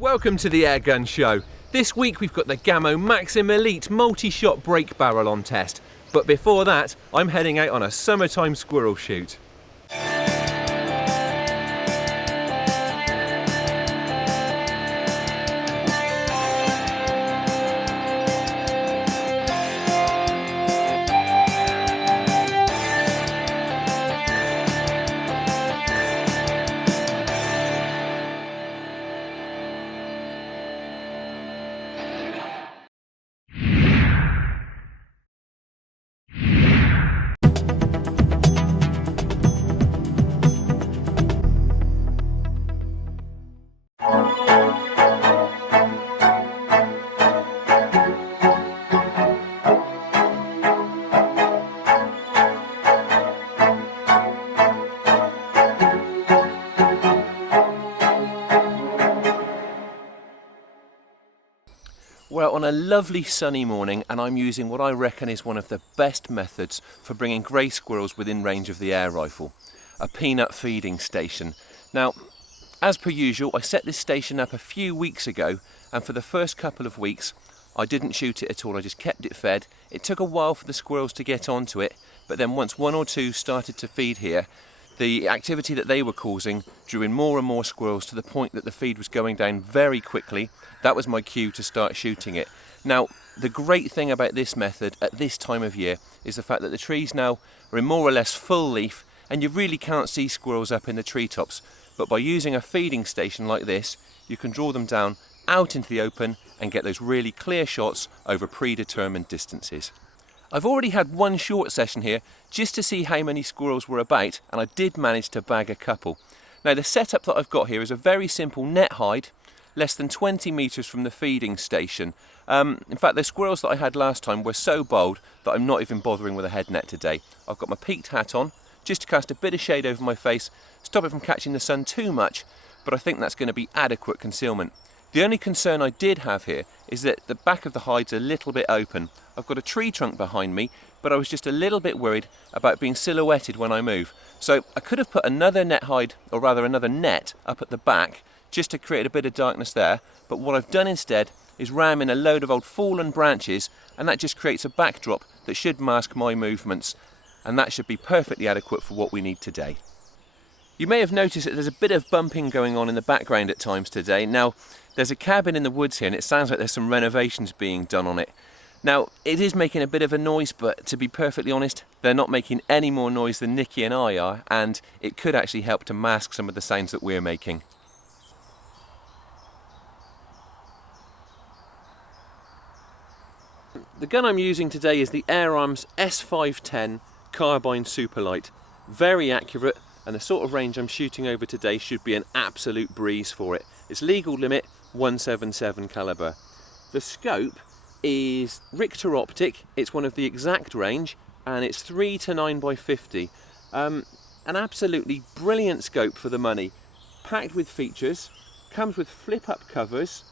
Welcome to the Airgun Show. This week we've got the Gamo Maxxim Elite Multishot brake barrel on test. But before that, I'm heading out on a summertime squirrel shoot. Well, on a lovely sunny morning, and I'm using what I reckon is one of the best methods for bringing grey squirrels within range of the air rifle, a peanut feeding station. Now, as per usual, I set this station up a few weeks ago, and for the first couple of weeks I didn't shoot it at all. I just kept it fed. It took a while for the squirrels to get onto it, but then once one or two started to feed here, the activity that they were causing drew in more and more squirrels to the point that the feed was going down very quickly. That was my cue to start shooting it. Now, the great thing about this method at this time of year is the fact that the trees now are in more or less full leaf, and you really can't see squirrels up in the treetops. But by using a feeding station like this, you can draw them down out into the open and get those really clear shots over predetermined distances. I've already had one short session here just to see how many squirrels were about, and I did manage to bag a couple. Now, the setup that I've got here is a very simple net hide, less than 20 metres from the feeding station. In fact, the squirrels that I had last time were so bold that I'm not even bothering with a head net today. I've got my peaked hat on just to cast a bit of shade over my face, stop it from catching the sun too much, but I think that's going to be adequate concealment. The only concern I did have here is that the back of the hide's a little bit open. I've got a tree trunk behind me, but I was just a little bit worried about being silhouetted when I move. So I could have put another net hide, or rather another net, up at the back, just to create a bit of darkness there, but what I've done instead is ram in a load of old fallen branches, and that just creates a backdrop that should mask my movements, and that should be perfectly adequate for what we need today. You may have noticed that there's a bit of bumping going on in the background at times today. Now, there's a cabin in the woods here, and it sounds like there's some renovations being done on it. Now, it is making a bit of a noise, but to be perfectly honest, they're not making any more noise than Nikki and I are, and it could actually help to mask some of the sounds that we're making. The gun I'm using today is the Air Arms S510 Carbine Superlight. Very accurate, and the sort of range I'm shooting over today should be an absolute breeze for it. Its legal limit, 177 caliber. The scope is Richter optic. It's one of the exact range, and it's 3 to 9 by 50. An absolutely brilliant scope for the money. Packed with features, comes with flip-up covers.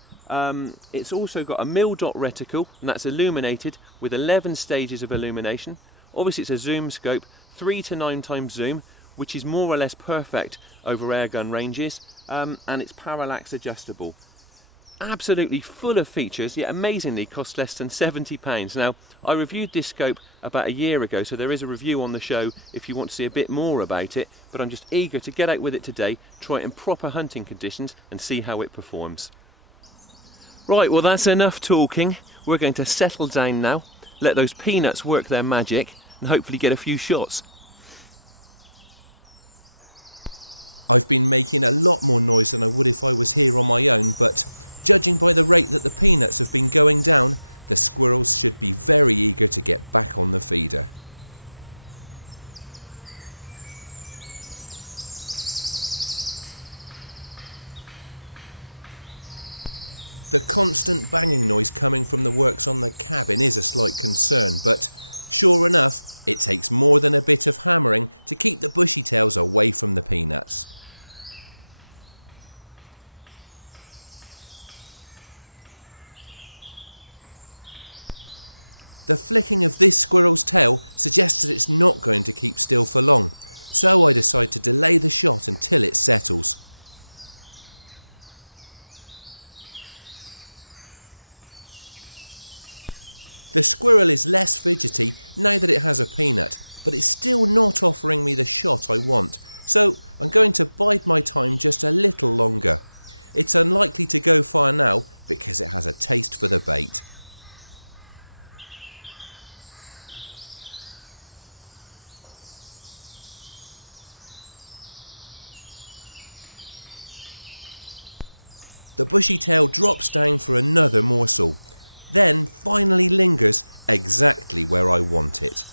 It's also got a mil-dot reticle, and that's illuminated with 11 stages of illumination. Obviously it's a zoom scope, 3 to 9 times zoom, which is more or less perfect over airgun ranges, and it's parallax adjustable. Absolutely full of features, yet amazingly costs less than £70. Now, I reviewed this scope about a year ago, so there is a review on the show if you want to see a bit more about it, but I'm just eager to get out with it today, try it in proper hunting conditions and see how it performs. Right, well that's enough talking. We're going to settle down now, let those peanuts work their magic, and hopefully get a few shots. I've been making a lot more noise than I would if I was here on my own, but judging by the rate that the peanuts have been going down, the squirrels should be very eager to get back on the feeder. The constant banging noise coming from the works on the cabin is a slight concern, but sure enough, it takes more than a bit of hammering to keep the bushy-tails away from the peanuts. The flicking of this squirrel's tail suggests that it's not going to keep still for long, so I decide to delay the shot until it settles. The squirrel is less fidgety now that it has a peanut, but it's still not offering me the shot I want, so I'm going to bide my time just a little longer. It's unlikely to go far now because it has a taste for the bait. The bushy-tail drops down for another morsel, then finally lingers exactly where I want it.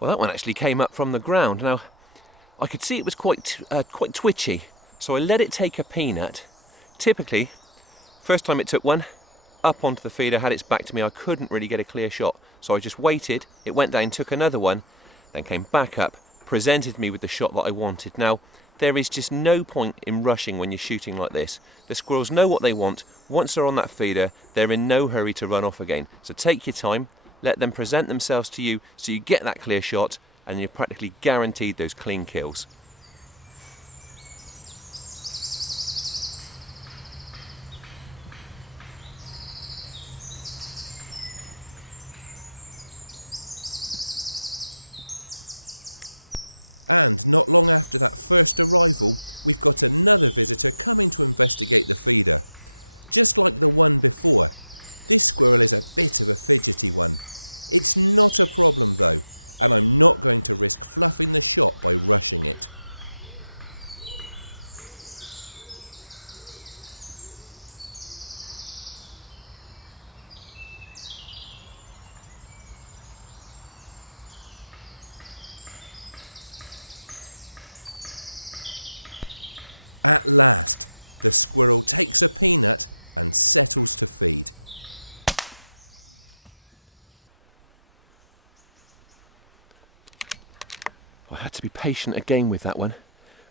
Well, that one actually came up from the ground. Now, I could see it was quite twitchy, so I let it take a peanut. Typically, first time it took one, up onto the feeder, had its back to me, I couldn't really get a clear shot. So I just waited, it went down, took another one, then came back up, presented me with the shot that I wanted. Now, there is just no point in rushing when you're shooting like this. The squirrels know what they want. Once they're on that feeder, they're in no hurry to run off again. So take your time, let them present themselves to you so you get that clear shot, and you're practically guaranteed those clean kills. And not long after that first arrival, we've got another visitor coming to investigate the feeder. Just like the one before, this squirrel is a bit of a fidgety one. It's not a problem though, and I'm not going to risk fluffing the shot by rushing it. At last, the squirrel takes a peanut and settles to feed. I had to be patient again with that one,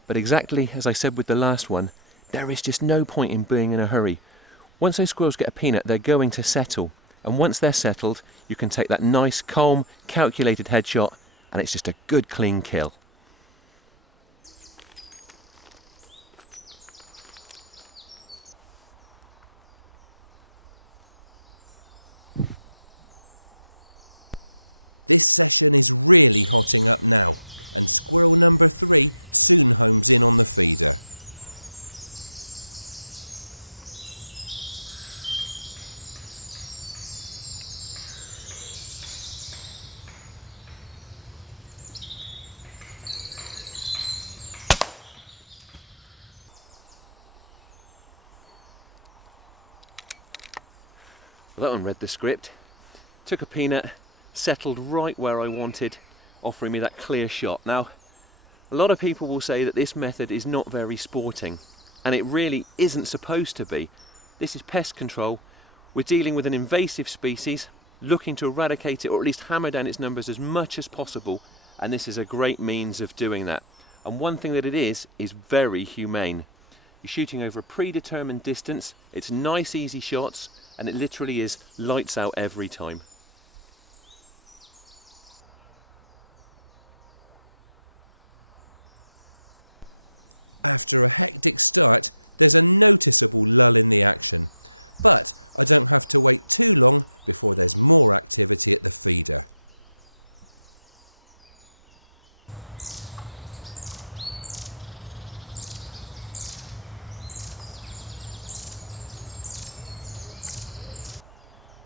but exactly as I said with the last one, there is just no point in being in a hurry. Once those squirrels get a peanut, they're going to settle, and once they're settled, you can take that nice, calm, calculated headshot, and it's just a good, clean kill. This session is really hotting up now, and squirrel number 3 soon homes in on the feeder. Well, that one read the script, took a peanut, settled right where I wanted, offering me that clear shot. Now, a lot of people will say that this method is not very sporting, and it really isn't supposed to be. This is pest control. We're dealing with an invasive species, looking to eradicate it or at least hammer down its numbers as much as possible, and this is a great means of doing that. And one thing that it is very humane. You're shooting over a predetermined distance, it's nice easy shots, and it literally is lights out every time. After a hectic start, there's a noticeable lull in the action, but I don't have to wait too long before there's more activity at the feeder.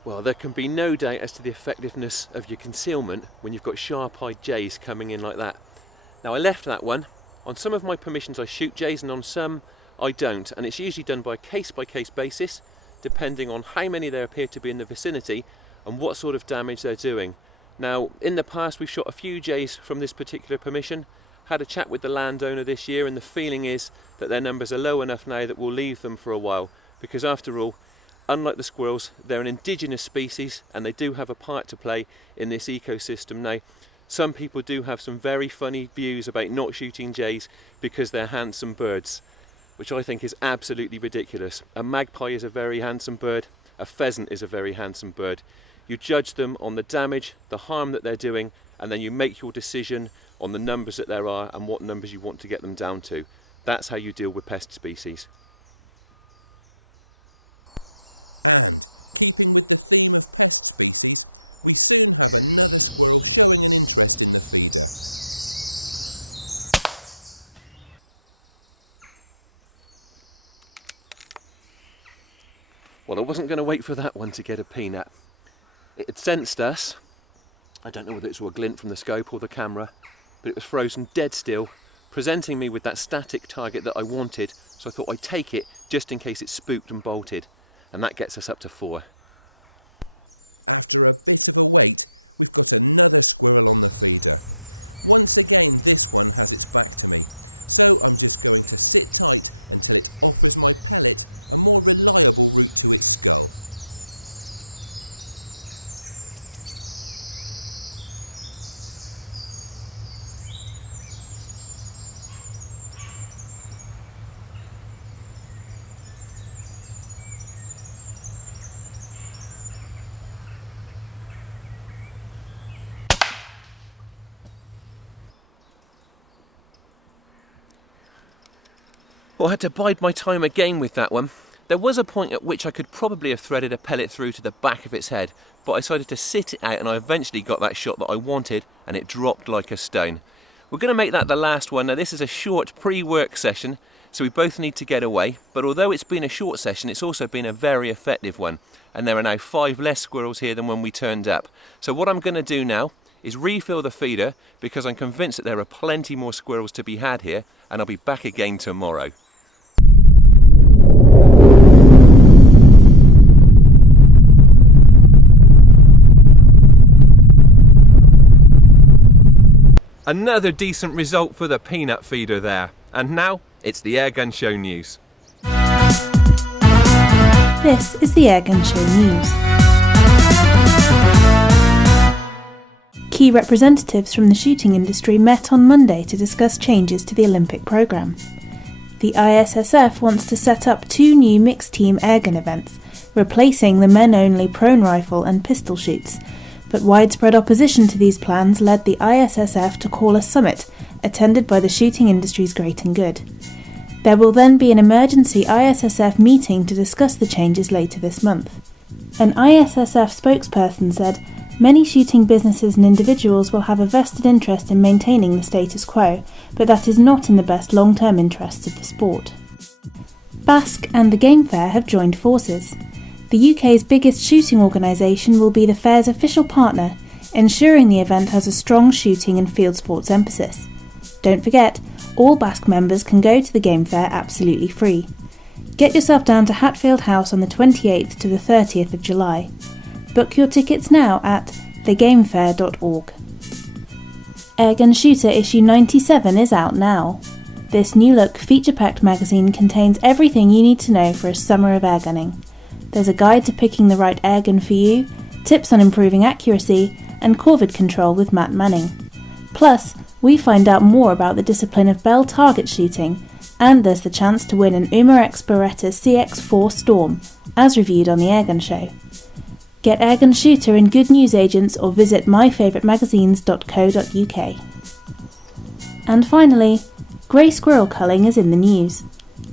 Well, there can be no doubt as to the effectiveness of your concealment when you've got sharp-eyed jays coming in like that. Now, I left that one. On some of my permissions I shoot jays and on some I don't, and it's usually done by a case-by-case basis, depending on how many there appear to be in the vicinity and what sort of damage they're doing. Now, in the past we've shot a few jays from this particular permission, had a chat with the landowner this year, and the feeling is that their numbers are low enough now that we'll leave them for a while, because after all, unlike the squirrels, they're an indigenous species and they do have a part to play in this ecosystem. Now, some people do have some very funny views about not shooting jays because they're handsome birds, which I think is absolutely ridiculous. A magpie is a very handsome bird, a pheasant is a very handsome bird. You judge them on the damage, the harm that they're doing, and then you make your decision on the numbers that there are and what numbers you want to get them down to. That's how you deal with pest species. And, keeping with the theme of pest species, we soon have another squirrel showing an interest in the feeder. Well, I wasn't going to wait for that one to get a peanut. It had sensed us. I don't know whether it was a glint from the scope or the camera, but it was frozen dead still, presenting me with that static target that I wanted, so I thought I'd take it just in case it spooked and bolted. And that gets us up to 4. After a bit of a wait, we've got another squirrel on the feeder. Once again, this one has its back to me, so I'm just going to sit tight until it offers my pellet a more reliable route to its skull. Well, I had to bide my time again with that one. There was a point at which I could probably have threaded a pellet through to the back of its head, but I decided to sit it out and I eventually got that shot that I wanted and it dropped like a stone. We're going to make that the last one. Now this is a short pre-work session, so we both need to get away, but although it's been a short session, it's also been a very effective one, and there are now 5 less squirrels here than when we turned up. So what I'm going to do now is refill the feeder, because I'm convinced that there are plenty more squirrels to be had here, and I'll be back again tomorrow. Another decent result for the peanut feeder there. And now, it's the Airgun Show news. This is the Airgun Show news. Key representatives from the shooting industry met on Monday to discuss changes to the Olympic programme. The ISSF wants to set up 2 new mixed-team airgun events, replacing the men-only prone rifle and pistol shoots. But widespread opposition to these plans led the ISSF to call a summit, attended by the shooting industry's great and good. There will then be an emergency ISSF meeting to discuss the changes later this month. An ISSF spokesperson said, "Many shooting businesses and individuals will have a vested interest in maintaining the status quo, but that is not in the best long-term interests of the sport." BASC and the Game Fair have joined forces. The UK's biggest shooting organisation will be the fair's official partner, ensuring the event has a strong shooting and field sports emphasis. Don't forget, all BASC members can go to the Game Fair absolutely free. Get yourself down to Hatfield House on the 28th to the 30th of July. Book your tickets now at thegamefair.org. Airgun Shooter issue 97 is out now. This new-look, feature-packed magazine contains everything you need to know for a summer of airgunning. There's a guide to picking the right airgun for you, tips on improving accuracy, and corvid control with Matt Manning. Plus, we find out more about the discipline of bell target shooting, and there's the chance to win an Umarex Beretta CX4 Storm, as reviewed on the Airgun Show. Get Airgun Shooter in good newsagents or visit myfavouritemagazines.co.uk. And finally, Grey Squirrel culling is in the news.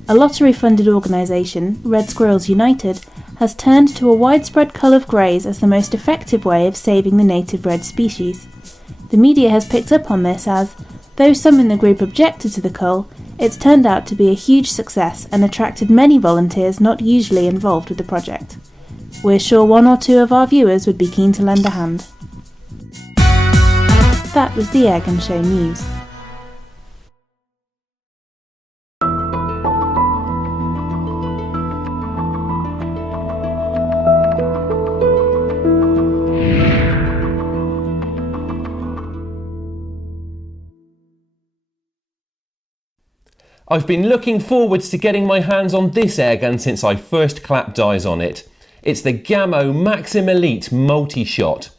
A lottery-funded organisation, Red Squirrels United, has turned to a widespread cull of greys as the most effective way of saving the native red species. The media has picked up on this as, though some in the group objected to the cull, it's turned out to be a huge success and attracted many volunteers not usually involved with the project. We're sure 1 or 2 of our viewers would be keen to lend a hand. That was the Airgun Show news. I've been looking forwards to getting my hands on this airgun since I first clapped eyes on it. It's the Gamo Maxxim Elite Multishot.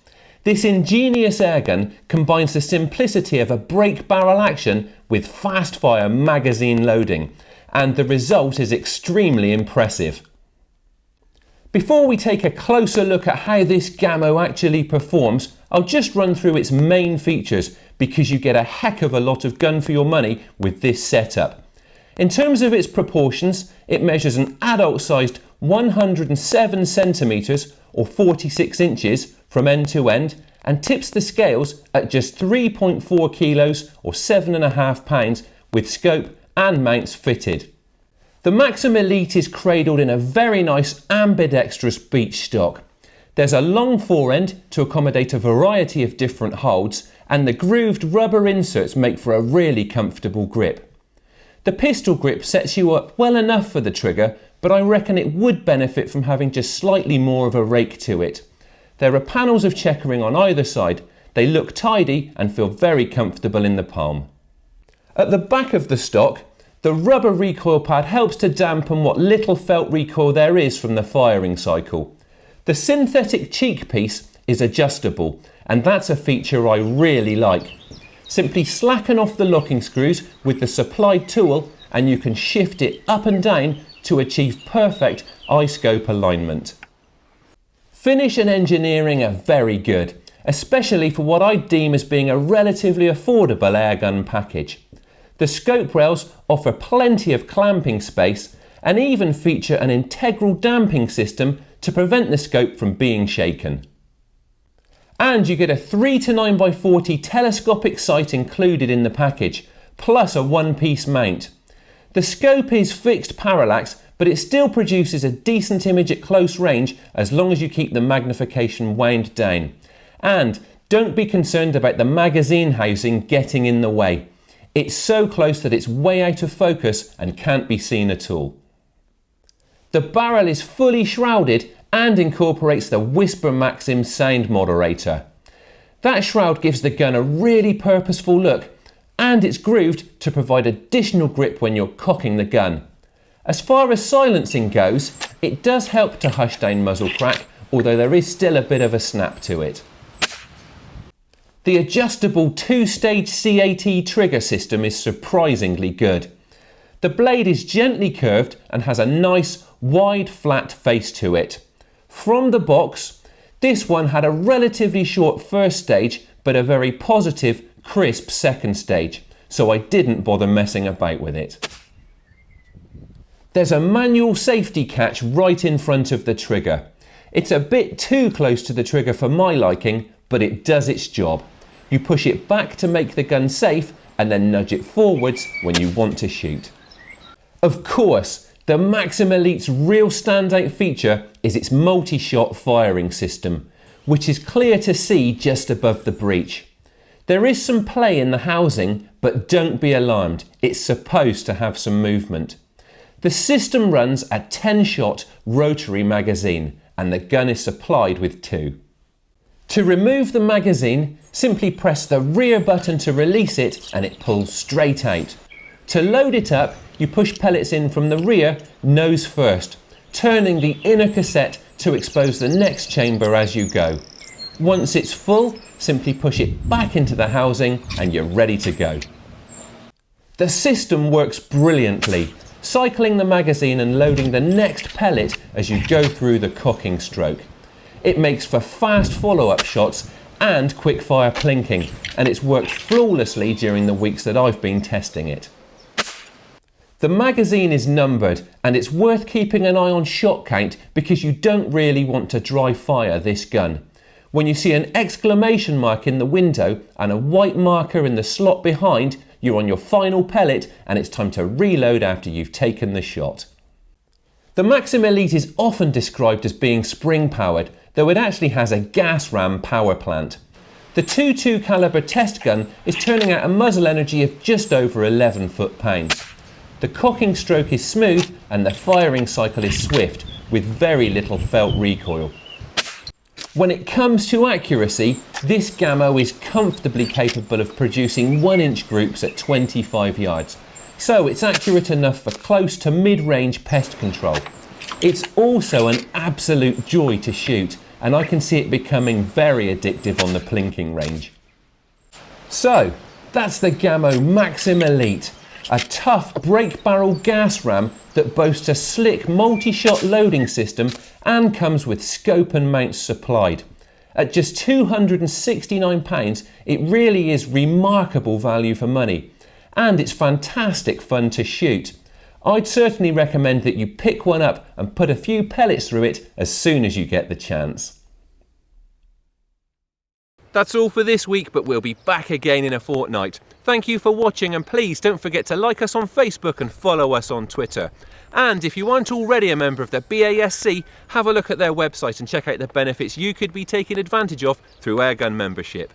This ingenious airgun combines the simplicity of a break barrel action with fast fire magazine loading, and the result is extremely impressive. Before we take a closer look at how this Gamo actually performs, I'll just run through its main features because you get a heck of a lot of gun for your money with this setup. In terms of its proportions, it measures an adult-sized 107 centimetres or 46 inches from end to end and tips the scales at just 3.4 kilos or 7.5 pounds with scope and mounts fitted. The Maxum Elite is cradled in a very nice ambidextrous beech stock. There's a long forend to accommodate a variety of different holds, and the grooved rubber inserts make for a really comfortable grip. The pistol grip sets you up well enough for the trigger, but I reckon it would benefit from having just slightly more of a rake to it. There are panels of checkering on either side. They look tidy and feel very comfortable in the palm. At the back of the stock, the rubber recoil pad helps to dampen what little felt recoil there is from the firing cycle. The synthetic cheek piece is adjustable, and that's a feature I really like. Simply slacken off the locking screws with the supplied tool and you can shift it up and down to achieve perfect eye-scope alignment. Finish and engineering are very good, especially for what I deem as being a relatively affordable airgun package. The scope rails offer plenty of clamping space and even feature an integral damping system to prevent the scope from being shaken. And you get a 3-9x40 telescopic sight included in the package, plus a one-piece mount. The scope is fixed parallax, but it still produces a decent image at close range as long as you keep the magnification wound down. And don't be concerned about the magazine housing getting in the way. It's so close that it's way out of focus and can't be seen at all. The barrel is fully shrouded and incorporates the Whisper Maxim sound moderator. That shroud gives the gun a really purposeful look, and it's grooved to provide additional grip when you're cocking the gun. As far as silencing goes, it does help to hush down muzzle crack, although there is still a bit of a snap to it. The adjustable two-stage CAT trigger system is surprisingly good. The blade is gently curved and has a nice, wide, flat face to it. From the box, this one had a relatively short first stage, but a very positive, crisp second stage, so I didn't bother messing about with it. There's a manual safety catch right in front of the trigger. It's a bit too close to the trigger for my liking, but it does its job. You push it back to make the gun safe and then nudge it forwards when you want to shoot. Of course, the Maxim Elite's real standout feature is its multi-shot firing system, which is clear to see just above the breech. There is some play in the housing, but don't be alarmed, it's supposed to have some movement. The system runs a 10-shot rotary magazine, and the gun is supplied with 2. To remove the magazine, simply press the rear button to release it and it pulls straight out. To load it up, you push pellets in from the rear, nose first, turning the inner cassette to expose the next chamber as you go. Once it's full, simply push it back into the housing and you're ready to go. The system works brilliantly, cycling the magazine and loading the next pellet as you go through the cocking stroke. It makes for fast follow-up shots and quick-fire plinking, and it's worked flawlessly during the weeks that I've been testing it. The magazine is numbered, and it's worth keeping an eye on shot count because you don't really want to dry fire this gun. When you see an exclamation mark in the window and a white marker in the slot behind, you're on your final pellet and it's time to reload after you've taken the shot. The Maxim Elite is often described as being spring-powered, though it actually has a gas ram power plant. The .22 caliber test gun is turning out a muzzle energy of just over 11 foot-pounds. The cocking stroke is smooth and the firing cycle is swift, with very little felt recoil. When it comes to accuracy, this Gamo is comfortably capable of producing 1-inch groups at 25 yards, so it's accurate enough for close to mid-range pest control. It's also an absolute joy to shoot, and I can see it becoming very addictive on the plinking range. So, that's the Gamo Maxxim Elite, a tough break barrel gas ram that boasts a slick multi-shot loading system and comes with scope and mounts supplied. At just £269, it really is remarkable value for money, and it's fantastic fun to shoot. I'd certainly recommend that you pick one up and put a few pellets through it as soon as you get the chance. That's all for this week, but we'll be back again in a fortnight. Thank you for watching, and please don't forget to like us on Facebook and follow us on Twitter. And if you aren't already a member of the BASC, have a look at their website and check out the benefits you could be taking advantage of through Airgun membership.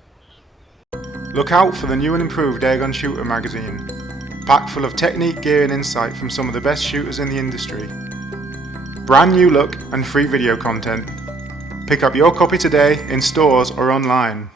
Look out for the new and improved Airgun Shooter magazine, packed full of technique, gear and insight from some of the best shooters in the industry. Brand new look and free video content. Pick up your copy today in stores or online.